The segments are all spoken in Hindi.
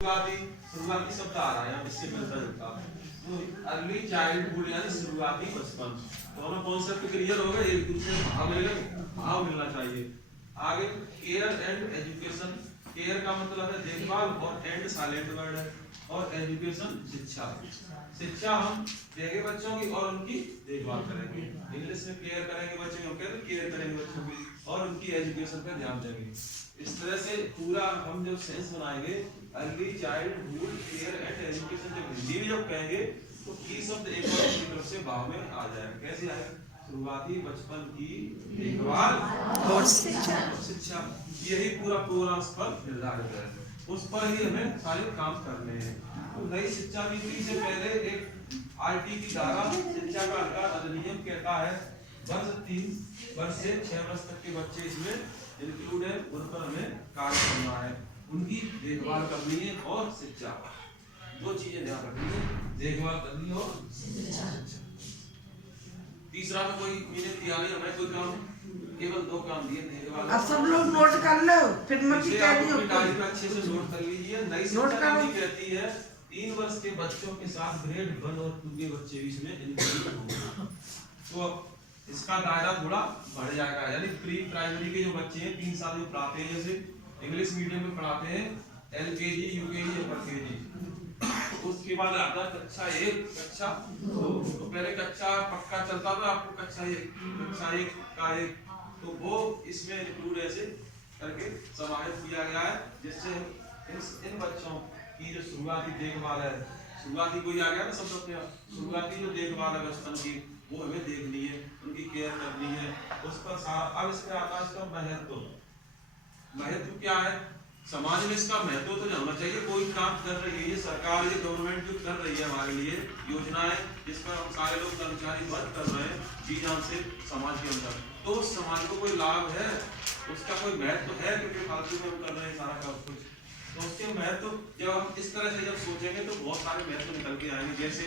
शुरुआती शब्द आ रहा है यहाँ, इससे मिलता जुलता तो अर्ली चाइल्डहुड यानी शुरुआती बचपन। तो हमें कॉन्सेप्ट क्लियर होगा, एक दूसरे भाव मिलना चाहिए। आगे केयर एंड एजुकेशन। केयर का मतलब है देखभाल, और एंड साइलेंट वर्ड है, और एजुकेशन शिक्षा। शिक्षा हम देंगे बच्चों की और उनकी देखभाल करेंगे। इंग्लिश में केयर करेंगे बच्चों की, कहते केयर करेंगे बच्चों की, और उनकी एजुकेशन पर ध्यान देंगे। इस तरह से पूरा हम जब सेंस बनाएंगे early childhood care and education, जब हिंदी में जब कहेंगे तो की शब्द एक बार की तरफ से भाव में आ जाएगा। कैसे आएगा? शुरुआती बचपन की देखभाल और शिक्षा। यही पूरा प्रोग्राम पर निर्धारित है, उस पर ही हमें सारे काम करने हैं। तो नई शिक्षा नीति से पहले एक आरटी की धारा शिक्षा का अधिकार अधिनियम कहता है वर्ष 3 से 6 वर्ष तक के बच्चे इसमें इंक्लूड है, उन पर हमें कार्य करना है, उनकी देखभाल करनी है और शिक्षा। दो चीजें ध्यान रखनी है, देखभाल करनी और शिक्षा। तीसरा में कोई मीनिंग दिया नहीं हमें, कोई काम केवल 2 काम दिए, देखभाल। अब सब लोग नोट कर लो, फिर मैं भी कह रही हूं डायरी में अच्छे से नोट कर लीजिए। नई शिक्षा नीति कहती है 3 वर्ष के बच्चों के साथ ग्रेड 1 और 2 के बच्चे भी इसमें इंक्लूड होंगे। तो इसका दायरा थोड़ा बढ़ जाएगा, यानी प्री प्राइमरी के जो बच्चे हैं 3 साल में पढ़ाते हैं, जैसे इंग्लिश मीडियम में पढ़ाते हैं एलकेजी यूकेजी अपर केजी, उसके बाद आता है कक्षा 1 कक्षा 2। तो पहले कक्षा पक्का चलता था आपको कक्षा 1 का 1, तो वो इसमें इंक्लूड ऐसे करके समाहित किया गया है, जिससे इन बच्चों की जो शुरुआती देखभाल है, शुरुआती कोई आ गया ना सब अपने शुरुआती जो देखभाल है बचपन की, वो हमें देखनी है, उनकी केयर करनी है, उस पर सारा। अब इसमें आता है इसका महत्व। महत्व क्या है? समाज में इसका महत्व तो होना चाहिए। कोई काम कर रही है सरकार, ये गवर्नमेंट जो कर रही है हमारे लिए योजनाएं, जिस पर हम सारे लोग कर्मचारी वर्क कर रहे हैं जी जान से समाज के अंदर, तो उस समाज को कोई लाभ है, उसका कोई महत्व है, क्योंकि फालतू में हम कर रहे हैं सारा काम कुछ। तो उसके महत्व जब हम इस तरह से जब सोचेंगे तो बहुत सारे महत्व निकल के आएंगे। जैसे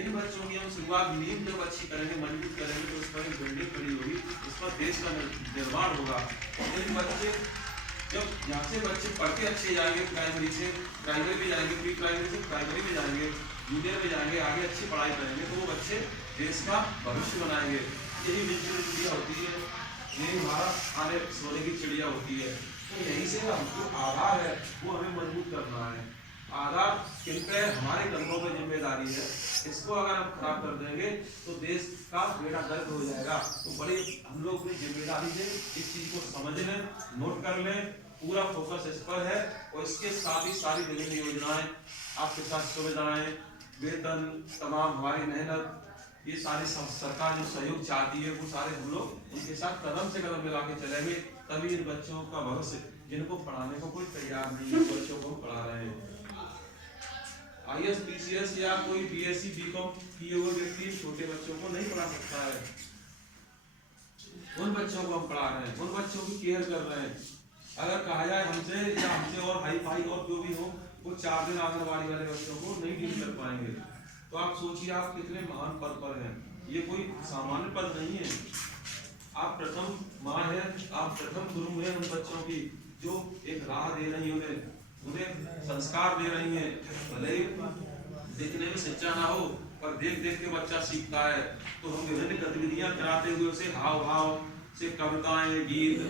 इन बच्चों की हम शुरुआत नींव जब अच्छी करेंगे, मजबूत करेंगे, तो उस पर एक बिल्डिंग खड़ी होगी, उस पर देश का निर्माण होगा। इन बच्चे जब यहाँ से बच्चे पढ़ के अच्छे जाएंगे, प्राइमरी से प्राइमरी में जाएंगे, प्री प्राइमरी से प्राइमरी में जाएंगे, जूनियर में जाएंगे, आगे अच्छी पढ़ाई करेंगे, तो वो बच्चे देश का भविष्य बनाएंगे। यही नेचुरल चिड़िया होती है, यही हमारा आने सोने की चिड़िया होती है। तो यहीं से हमको आधार है वो हमें मजबूत करना है। आधार किन पे? हमारे कंधों में जिम्मेदारी है। इसको अगर हम खराब कर देंगे तो देश का बेड़ा गर्क हो जाएगा। तो बड़ी हम लोग अपनी जिम्मेदारी से इस चीज को समझ लें, नोट कर लें, पूरा फोकस इस पर है। और इसके साथ ही सारी विभिन्न योजनाएं, आपके साथ सुविधाएं, वेतन, तमाम हमारी मेहनत, ये सारी सरकार जो सहयोग चाहती है, वो सारे हम लोग उनके साथ कदम से कदम मिला के चलेंगे, तभी इन बच्चों का भविष्य, जिनको पढ़ाने को कोई तैयार नहीं है, बच्चों को पढ़ा रहे हैं। IAS PCS या कोई BSc BCom किए हुए व्यक्ति छोटे बच्चों को नहीं पढ़ा सकता है। उन बच्चों को हम पढ़ा रहे हैं, उन बच्चों की केयर कर रहे हैं। अगर कहा जाए हमसे या हमसे और हाई फाई और जो भी हो, वो 4 दिन आंगनबाड़ी वाले बच्चों को नहीं डील कर पाएंगे। तो आप सोचिए आप कितने महान पद पर हैं। ये कोई सामान्य पद नहीं है। आप प्रथम माँ है, आप प्रथम गुरु है उन बच्चों की, जो एक राह दे रही है, उन्हें संस्कार दे रही है। भले ही देखने में सच्चा ना हो, पर देख देख के बच्चा सीखता है। तो हम विभिन्न गतिविधियां कराते हुए उसे हाव भाव से कविताएं, गीत,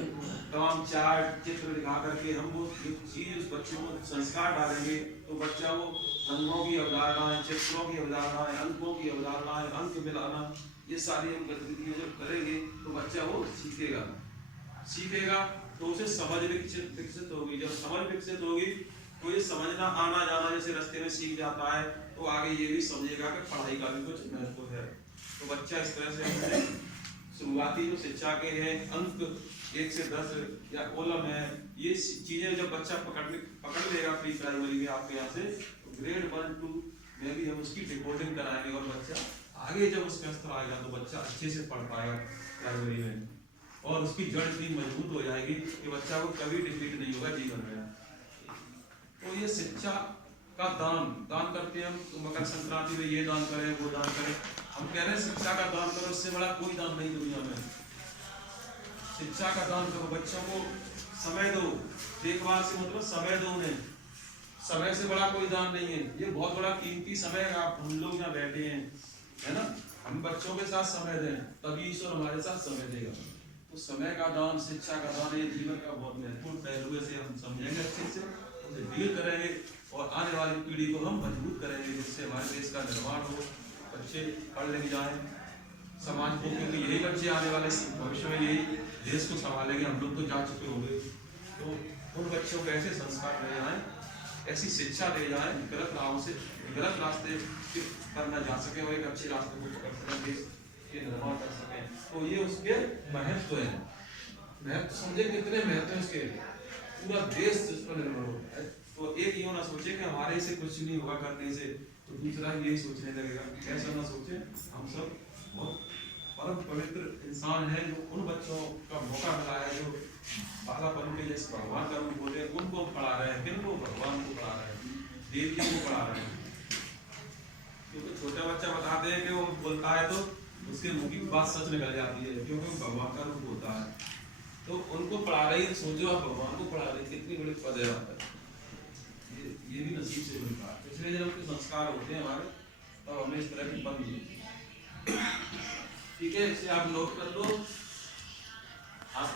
तमाम चार्ट, चित्र दिखा करके हम वो चीज उस बच्चे को संस्कार डालेंगे, तो बच्चा वो रंगों की अवधारणाएं, चित्रों की अवधारणाएं, अंकों की अवधारणाएं, अंक मिलाना, ये सारी हम गतिविधियां जब करेंगे तो बच्चा वो सीखेगा तो उसे समझ विकसित होगी। जब समझ विकसित होगी तो ये समझना आना जाना जैसे रास्ते में सीख जाता है, तो आगे ये भी समझेगा कि पढ़ाई का भी कुछ महत्व है। तो बच्चा इस तरह से शुरुआती जो शिक्षा के हैं अंक 1 से 10 या कॉलम है, ये चीजें जब बच्चा पकड़ लेगा प्री प्राइमरी में आपके यहाँ से, तो ग्रेड 1 2 में भी हम उसकी डिकोडिंग कराएंगे, और बच्चा आगे जब उसका स्तर आएगा तो बच्चा अच्छे से पढ़ पाएगा प्राइमरी में, और उसकी जड़ इतनी मजबूत हो जाएगी कि बच्चा को कभी डिफीट नहीं होगा जीवन में। तो ये शिक्षा का दान करते हैं हम, तो मकर संक्रांति में ये दान करें, वो दान करें। हम कह रहे हैं शिक्षा का दान करो, इससे बड़ा कोई दान नहीं दुनिया में। शिक्षा का दान करो, बच्चों को समय दो, देखभाल से मतलब समय दो उन्हें, समय से बड़ा कोई दान नहीं है। ये बहुत बड़ा कीमती समय है। आप हम लोग यहाँ बैठे हैं, है ना, हम बच्चों के साथ समय दें, तभी ईश्वर हमारे साथ समय देगा। तो समय का दान, शिक्षा का दान, ये जीवन का बहुत महत्वपूर्ण पहलू से हम समझेंगे, अच्छे से उसे डील करेंगे और आने वाली पीढ़ी को हम मजबूत करेंगे, जिससे हमारे देश का निर्माण हो, बच्चे पढ़ लिख जाएं, समाज को, क्योंकि यही बच्चे आने वाले भविष्य में यही देश को संभालेंगे। हम लोग तो जा चुके होंगे, तो उन बच्चों को ऐसे संस्कार ले जाएं, ऐसी शिक्षा ले जाएं, गलत राहों से, गलत रास्ते पर न जा सके और एक अच्छे रास्ते को पकड़ सकें, देश के निर्माण कर सकें। तो ये उसके महत्व है। महत्व समझे कितने महत्व है उसके, पूरा देश इस पर निर्भर होता है। तो एक ये ना सोचे कि हमारे से कुछ नहीं होगा करने से, तो दूसरा यही सोचने लगेगा। ऐसा ना सोचे, हम सब बहुत परम पवित्र इंसान हैं, जो उन बच्चों का मौका मिला है जो बालापन के जैसे भगवान का रूप होते हैं, उनको पढ़ा रहे हैं। किनको? भगवान को पढ़ा रहे हैं, देवियों को पढ़ा रहे हैं। क्योंकि छोटा बच्चा बताते हैं कि वो बोलता है तो उसके मुंह की बात सच निकल जाती है, क्योंकि वो भगवान का रूप होता है। तो उनको पढ़ा रही है, सोचो आप भगवान को पढ़ा रही, कितनी बड़ी पद है आप। ये भी नसीब से मिलता है। पिछले जन्म के संस्कार होते हैं हमारे, तब हमें इस तरह की पद मिलती है। ठीक है, इसे आप नोट कर लो।